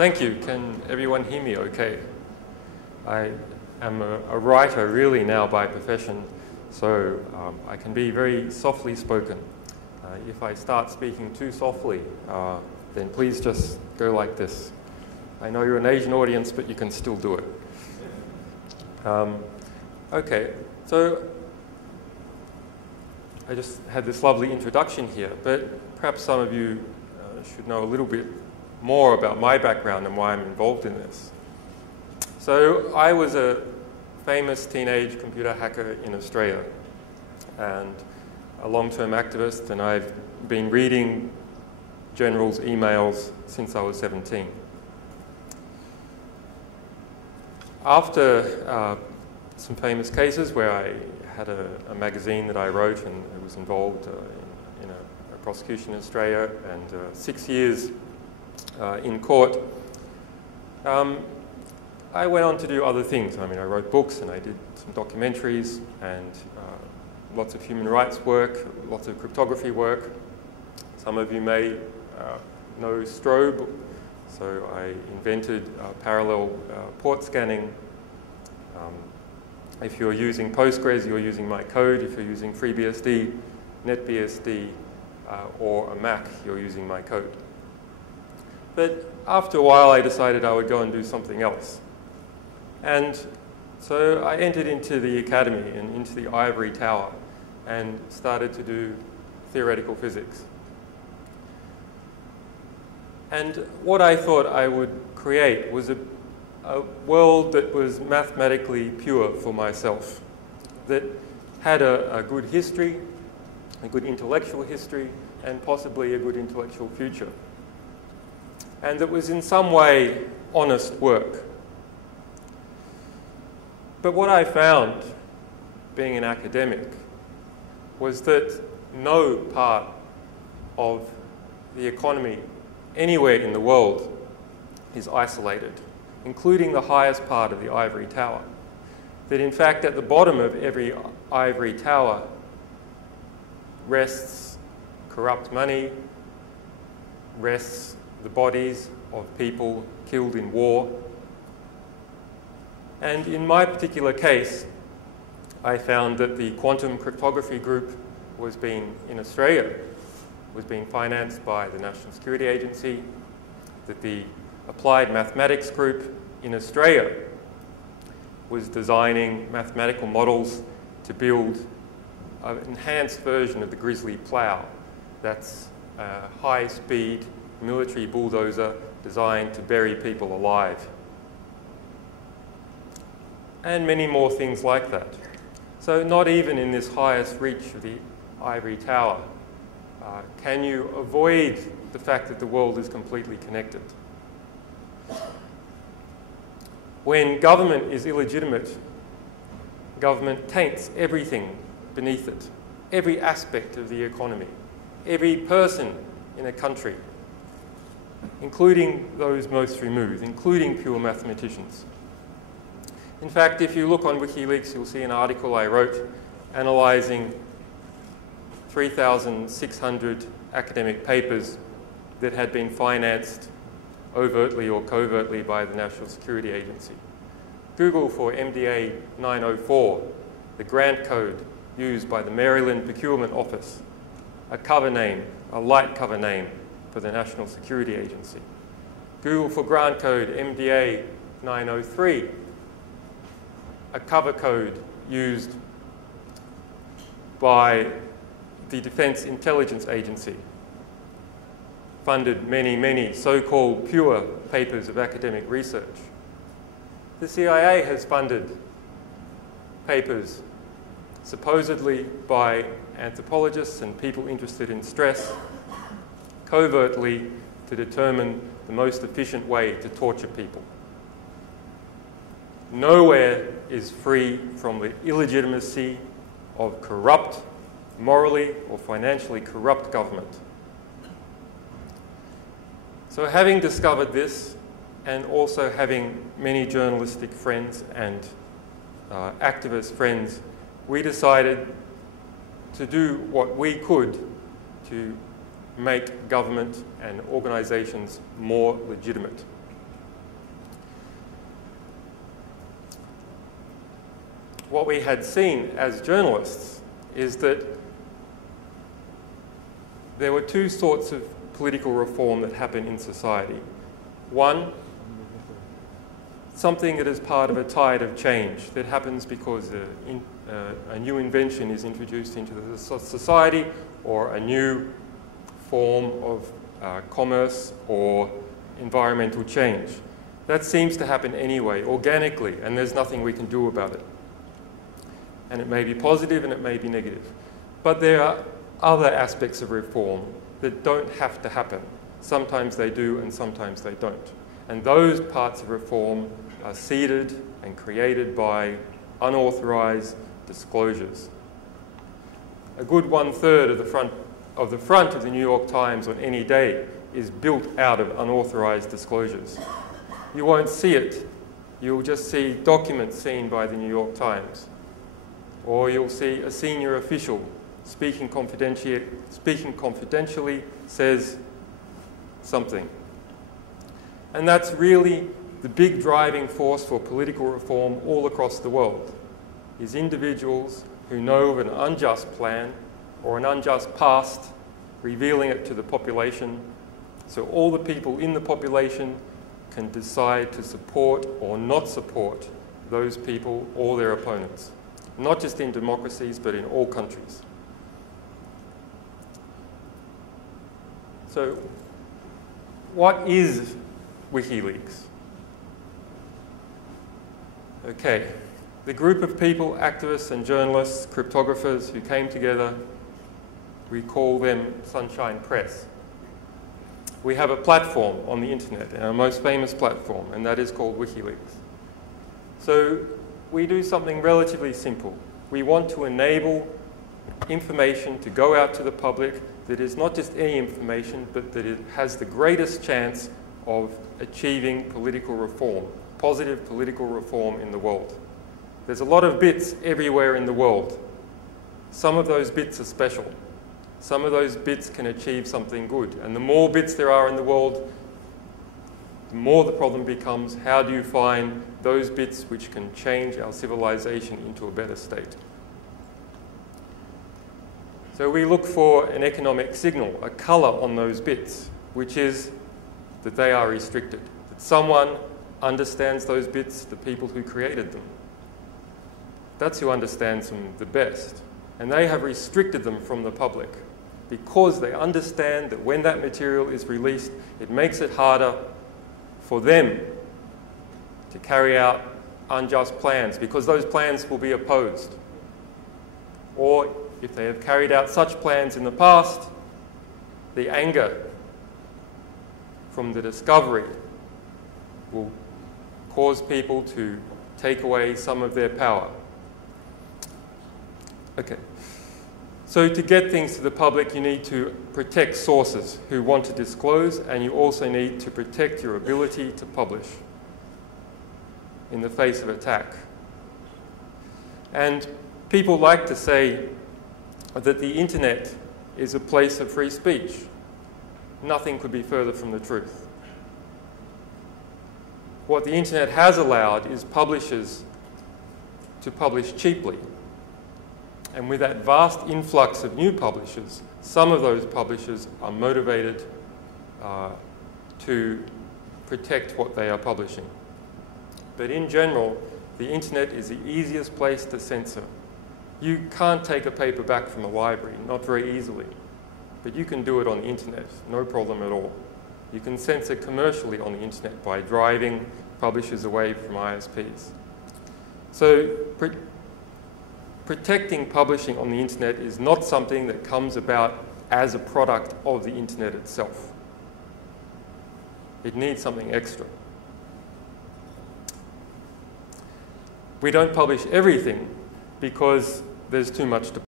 Thank you. Can everyone hear me okay? I am a writer really now by profession, so I can be very softly spoken. If I start speaking too softly, then please just go like this. I know you're an Asian audience, but you can still do it. Okay, so I just had this lovely introduction here, but perhaps some of you should know a little bit more about my background and why I'm involved in this. So I was a famous teenage computer hacker in Australia and a long-term activist, and I've been reading generals' emails since I was 17. After some famous cases where I had a magazine that I wrote and I was involved in a prosecution in Australia and 6 years in court, I went on to do other things. I mean, I wrote books and I did some documentaries and lots of human rights work, lots of cryptography work. Some of you may know Strobe. So I invented parallel port scanning. If you're using Postgres, you're using my code. If you're using FreeBSD, NetBSD, or a Mac, you're using my code. But after a while, I decided I would go and do something else. And so I entered into the academy and into the ivory tower and started to do theoretical physics. And what I thought I would create was a world that was mathematically pure for myself, that had a good history, a good intellectual history, and possibly a good intellectual future. And that was in some way honest work. But what I found, being an academic, was that no part of the economy anywhere in the world is isolated, including the highest part of the ivory tower. That in fact at the bottom of every ivory tower rests corrupt money, rests the bodies of people killed in war. And in my particular case, I found that the quantum cryptography group in Australia was being financed by the National Security Agency, that the applied mathematics group in Australia was designing mathematical models to build an enhanced version of the Grizzly plow. That's a high-speed military bulldozer designed to bury people alive. And many more things like that. So not even in this highest reach of the ivory tower can you avoid the fact that the world is completely connected. When government is illegitimate, government taints everything beneath it, every aspect of the economy, every person in a country, including those most removed, including pure mathematicians. In fact, if you look on Wikileaks, you'll see an article I wrote analysing 3,600 academic papers that had been financed overtly or covertly by the National Security Agency. Google for MDA 904, the grant code used by the Maryland Procurement Office, a cover name, a light cover name for the National Security Agency. Google for grant code MDA 903, a cover code used by the Defense Intelligence Agency, funded many, many so-called pure papers of academic research. The CIA has funded papers supposedly by anthropologists and people interested in stress, covertly to determine the most efficient way to torture people. Nowhere is free from the illegitimacy of corrupt, morally or financially corrupt government. So having discovered this, and also having many journalistic friends and activist friends, we decided to do what we could to make government and organisations more legitimate. what we had seen as journalists is that there were two sorts of political reform that happen in society. One, something that is part of a tide of change that happens because a new invention is introduced into the society, or a new form of commerce or environmental change. That seems to happen anyway, organically, and there's nothing we can do about it. And it may be positive and it may be negative. But there are other aspects of reform that don't have to happen. Sometimes they do and sometimes they don't. And those parts of reform are seeded and created by unauthorized disclosures. A good 1/3 of the front of the New York Times on any day is built out of unauthorized disclosures. You won't see it. You'll just see documents seen by the New York Times. Or you'll see a senior official speaking confidentially says something. And that's really the big driving force for political reform all across the world, is individuals who know of an unjust plan or an unjust past, revealing it to the population, so all the people in the population can decide to support or not support those people or their opponents, not just in democracies, but in all countries. So, what is Wikileaks? Okay, the group of people, activists and journalists, cryptographers who came together, we call them Sunshine Press. We have a platform on the internet, our most famous platform, and that is called Wikileaks. So we do something relatively simple. We want to enable information to go out to the public that is not just any information, but that it has the greatest chance of achieving political reform, positive political reform in the world. There's a lot of bits everywhere in the world. Some of those bits are special. Some of those bits can achieve something good. And the more bits there are in the world, the more the problem becomes, how do you find those bits which can change our civilization into a better state? So we look for an economic signal, a color on those bits, which is that they are restricted, that someone understands those bits, the people who created them. That's who understands them the best. And they have restricted them from the public because they understand that when that material is released, it makes it harder for them to carry out unjust plans, because those plans will be opposed. Or if they have carried out such plans in the past, the anger from the discovery will cause people to take away some of their power. Okay. So to get things to the public, you need to protect sources who want to disclose, and you also need to protect your ability to publish in the face of attack. And people like to say that the internet is a place of free speech. Nothing could be further from the truth. What the internet has allowed is publishers to publish cheaply. And with that vast influx of new publishers, some of those publishers are motivated to protect what they are publishing. But in general, the internet is the easiest place to censor. You can't take a paper back from a library, not very easily. But you can do it on the internet, no problem at all. You can censor commercially on the internet by driving publishers away from ISPs. So protecting publishing on the internet is not something that comes about as a product of the internet itself. It needs something extra. We don't publish everything because there's too much to